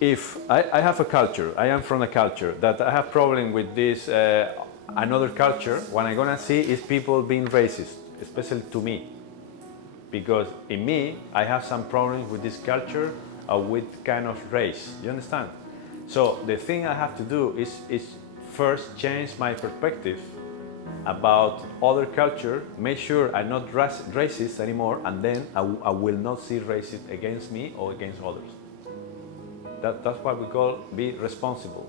if I have a culture, I am from a culture that I have problem with this another culture, what I'm gonna see is people being racist, especially to me. Because in me, I have some problems with this culture or with kind of race, you understand? So the thing I have to do is first change my perspective about other culture, make sure I'm not racist anymore, and then I will not see racism against me or against others. That's what we call be responsible,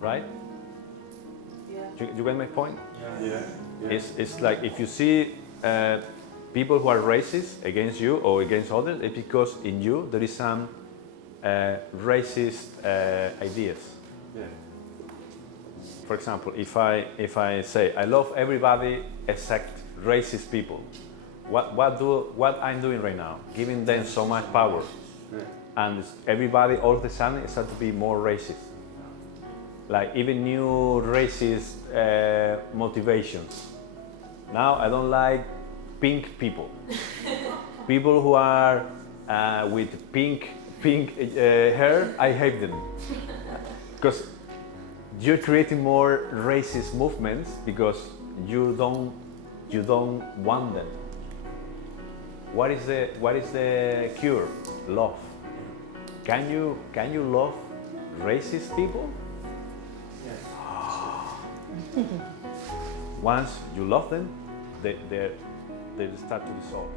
right? Yeah. You get my point? Yeah. It's like if you see people who are racist against you or against others, it's because in you there is some racist ideas. Yeah. For example, if I say I love everybody except racist people, what I'm doing right now? Giving them so much power, Yeah. and everybody all of a sudden starts to be more racist. Like even new racist motivations. Now I don't like pink people. People who are with pink hair, I hate them. Because you're creating more racist movements because you don't want them. What is the cure? Love. Can you love racist people? Yes. Once you love them, they start to dissolve.